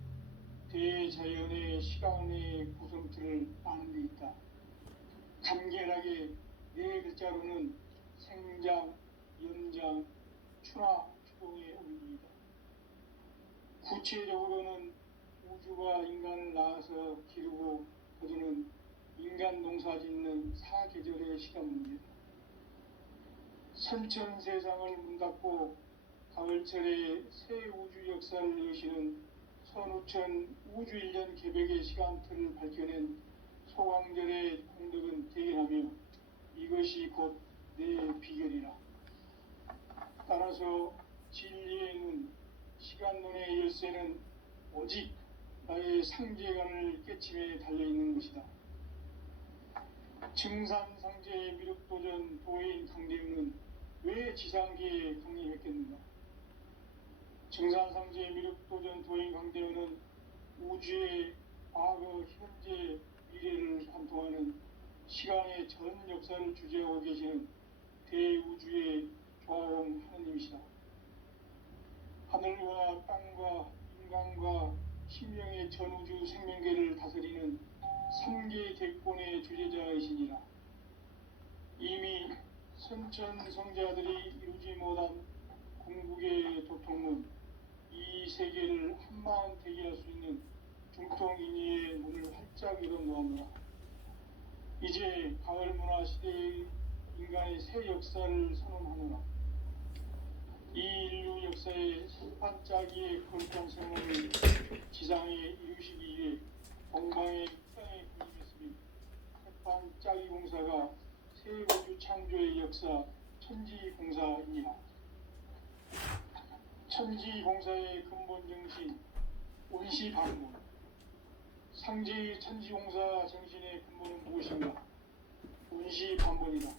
대자연의 시간의 구성틀을 아는 데 있다. 간결하게 네 글자로는 생장, 연장, 추나 추동의 의미이다. 구체적으로는 우주가 인간을 낳아서 기르고 거두는 인간 농사 짓는 사계절의 시간 문제다. 선천 세상을 문 닫고 가을철에 새 우주 역사를 여시는 선우천 우주 1년 개벽의 시간틀을 밝혀낸 소강절의 공덕은 대견하며 이것이 곧 내 비결이라. 따라서 진리의 눈, 시간론의 열쇠는 오직 나의 상제관을 깨침에 달려있는 것이다. 증산상제의 미륵도전 도인 강대우는 왜 지상계에 강림했겠는가? 증산상제의 미륵도전 도인 강대우는 우주의 과거, 현재, 미래를 관통하는 시간의 전 역사를 주재하고 계시는 대우주의 조화원 하느님이시다. 하늘과 땅과 인간과 심령의 전우주 생명계를 다스리는 삼계 대권의 주제자이시니라. 이미 선천성자들이 이루지 못한 궁극의 도통은 이 세계를 한마음 대기할 수 있는 중통인의의 문을 활짝 열어놓았노라. 이제 가을 문화 시대의 인간의 새 역사를 선언하노라. 이 인류 역사의 sep판짜기의 거룩한 성공을 지상에 이루시기 위해 동방의 땅에 군림했으며 sep판짜기 공사가 새 우주 창조의 역사 천지공사이니라. 천지공사의 근본 정신 온시반문. 상제의 천지공사 정신의 근본은 무엇인가? 온시반문이다.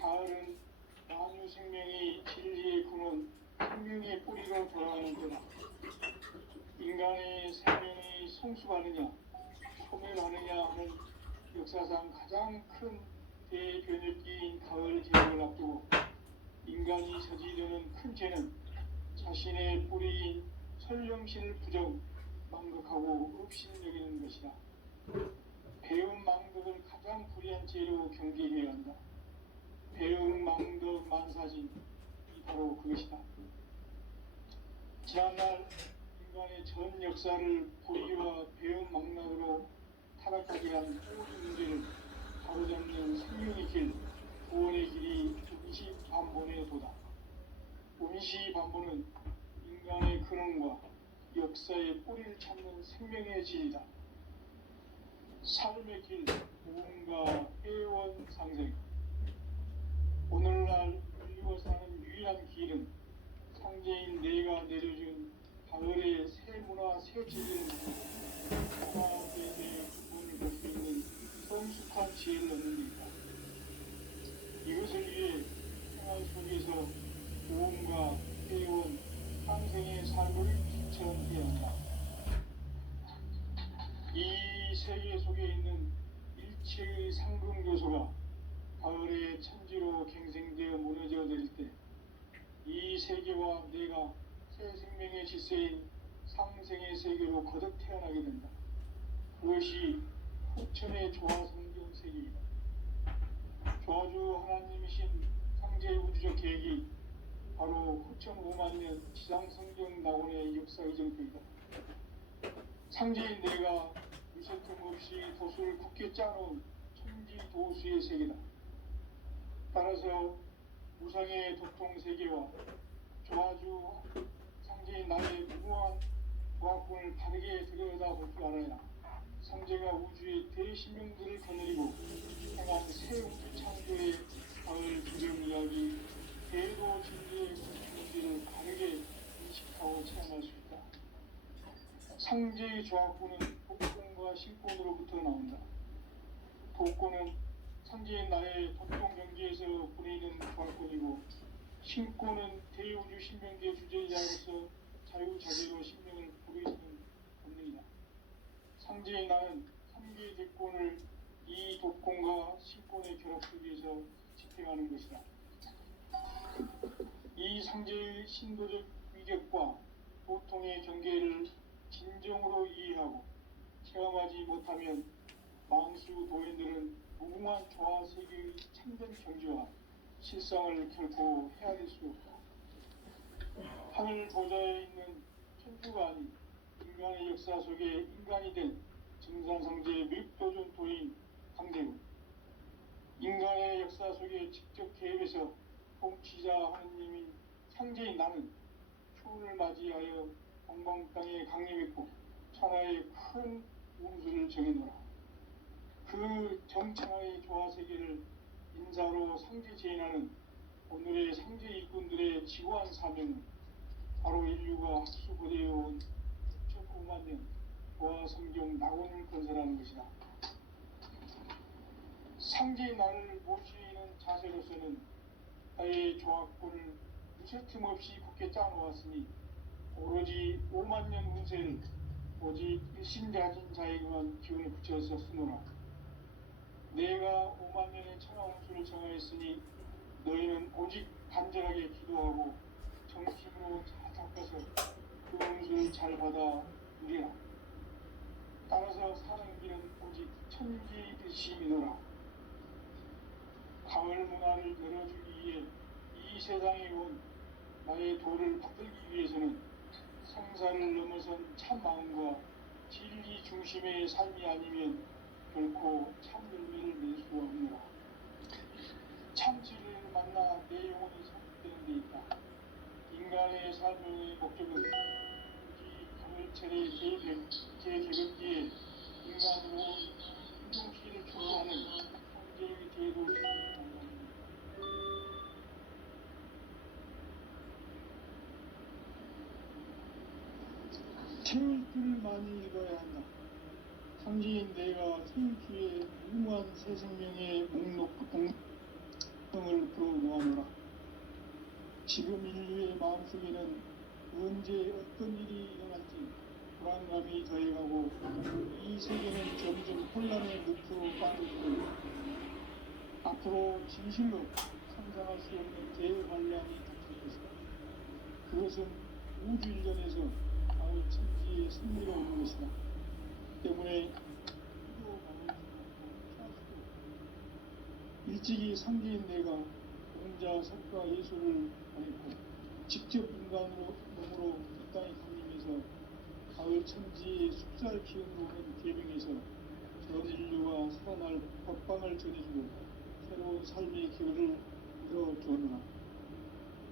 가을은 만유 생명이 진리의 근원, 생명의 뿌리로 돌아가는 때다. 인간의 생명이 성숙하느냐, 소멸하느냐 하는 역사상 가장 큰 대변혁기인 가을 개혁을 앞두고 인간이 저지르는 큰 죄는 자신의 뿌리인 설령신을 부정, 망극하고 없신여기는 것이다. 배움 망덕을 가장 불의한 죄로 경계해야 한다. 배움 망덕 만사진이 바로 그것이다. 지난날 인간의 전 역사를 불의와 배움 망락으로 타락하게 한 모든 문제를 바로잡는 생명의 길, 구원의 길이 운시반본의 도다. 운시반본은 인간의 근원과 역사의 뿌리를 찾는 생명의 질이다. 삶의 길, 무언가 회원 상생. 오늘날 인류가 사는 유일한 길은 상제인 내가 내려준 가을의 새 문화, 새 진리를 하나님의 근본을 볼 수 있는 성숙한 지혜를 얻는 일이다. 이것을 위해 생활 속에서 모험과 회원, 상생의 삶을 실천해야 한다. 이 세계 속에 있는 일체의 상금 요소가 가을의 천지로 갱생되어 무너져 내릴 때 이 세계와 내가 새 생명의 질서인 상생의 세계로 거듭 태어나게 된다. 그것이 흑천의 조화성경 세계이다. 조화주 하나님이신 상제 우주적 계획이 바로 흑천 5만 년 지상성경 낙원의 역사 이정표이다. 상제인 내가 유세틈 없이 도수를 굳게 짜놓은 천지 도수의 세계다. 따라서 우상의 도통 세계와 조화주 상제인 나의 무궁한 조합군을 바르게 들여다볼 줄 알아야 상제가 우주의 대신명들을 거느리고 행한 새 우주 창조의 가을 기름 이야기 대도 진리의 문제를 바르게 인식하고 체험할 수 있다. 상제의 조합군은 독권과 신권으로부터 나온다. 독권은 상제인 나의 도통 경계에서 보내는 조합권이고, 신권은 대우주 신명계 주제자로서 자유자재로 신명을 부르시는 본능이다. 상제인 나는 3개의 대권을 이 독권과 신권의 결합 속에서 집행하는 것이다. 이 상제의 신도적 위격과 보통의 경계를 진정으로 이해하고 체험하지 못하면 망수 도인들은 무궁한 조화 세계의 참된 경지와 실상을 결코 헤아릴 수 없다. 하늘 보좌에 있는 천주가 아닌 인간의 역사 속에 인간이 된 증산상제의 묘도준 도인 강대군, 인간의 역사 속에 직접 개입해서 통치자 하느님인 상제인 나는 추운을 맞이하여 동방 땅에 강림했고 천하의 큰 운수를 정해놓으라. 그 정천하의 조화세계를 인사로 상제 제인하는 오늘의 상제 일꾼들의 지고한 사명은 바로 인류가 학수고대해온 6,9만 년 조화성경 낙원을 건설하는 것이다. 상제의 나를 모시는 자세로서는 나의 조합군을 무쇠틈 없이 굳게 짜놓았으니 오로지 5만 년 운세를 오직 일심자진 자에게만 기운을 붙여서 쓰노라. 내가 5만 년의 천하 운수를 정하였으니 너희는 오직 간절하게 기도하고 정식으로 잘 닦아서 그 운수를 잘 받아 누리라. 따라서 사는 길은 오직 천지일심이노라. 가을 문화를 열어주기 위해 이 세상에 온 나의 도를 받들기 위해서는 성사를 넘어선 참 마음과 진리 중심의 삶이 아니면 결코 참 열매를 맺을 수가 없노라. 참 진리를 만나 내 영혼이 성립되는 데 있다. 인간의 삶의 목적은 이 가물체의 제개근기에 인간으로 인종시를 추구하는 성제의 제도 태울 줄을 많이 읽어야 한다. 상제인 내가 태울주의 무궁한 새 생명의 목록을 풀어놓아노라. 지금 인류의 마음속에는 언제 어떤 일이 일어날지 불안감이 더해가고 이 세계는 점점 혼란의 늪으로 빠져들고 앞으로 진실로 상상할 수 없는 대환란이 닥칠 것이다. 그것은 우주 일전에서 가을 천지의 승리가 오는 것이다. 때문에 일찍이 상제인 내가 공자, 석가, 예수를 보냈고 직접 인간으로 몸으로 이 땅에 강림해서 가을 천지의 숲살 기운으로 오는 계명에서 전 인류가 살아날 법방을 전해주고 새로운 삶의 기회를 이뤄주었노라.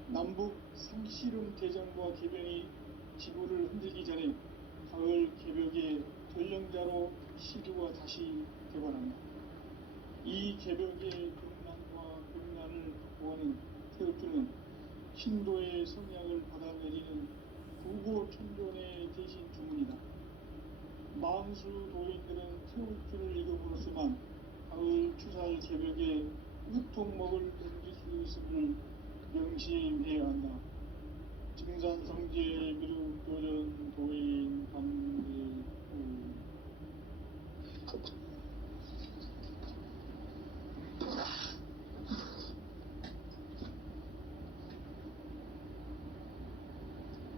남북 상씨름 대전과 계병이 지구를 흔들기 전에 가을 개벽의 전령자로 시주가 다시 되관한다. 이 개벽의 극난과 극난을 극복하는 태극주는 신도의 성향을 받아내리는 구고 천존의 대신 주문이다. 망수 도인들은 태극주를 읽음으로써만 가을 추살 개벽의 으통먹을 던질 수 있음을 명심해야 한다. 증산성제 미륵교전 도인 강대구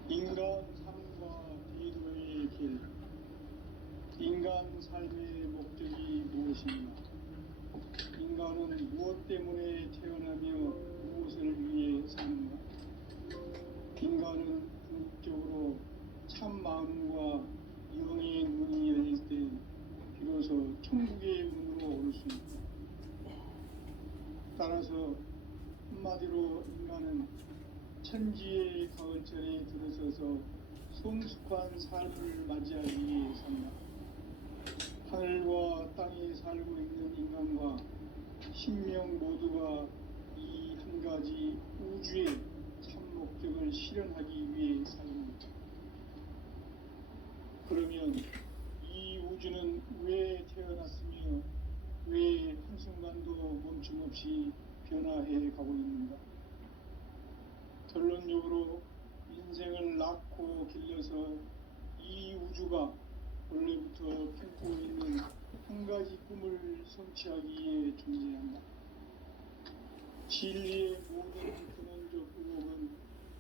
인간 삶과 디도의 길. 인간 인간 삶의 목적이 무엇인가? 인간은 무엇 때문에 태어나며 무엇을 위해 사는가? 인간은 궁극적으로 참 마음과 영의 문이 열릴 때 비로소 천국의 문으로 오를 수 있다. 따라서 한마디로 인간은 천지의 가을철에 들어서서 성숙한 삶을 맞이하기 위해 산다. 하늘과 땅에 살고 있는 인간과 신명 모두가 이 한 가지 우주의 참 목적을 실현하기 위해 삽니다. 그러면 이 우주는 왜 태어났으며 왜 한순간도 멈춤없이 변화해 가고 있는가? 결론적으로 인생을 낳고 길러서 이 우주가 원래부터 품고 있는 한 가지 꿈을 성취하기 위해 존재한다. 진리의 모든 근원적 의혹은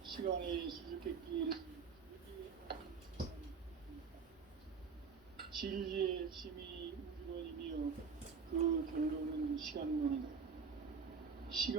시간의 수수께끼를 진리의 핵심이 우주론이며 그 결론은 시간론이다. 시간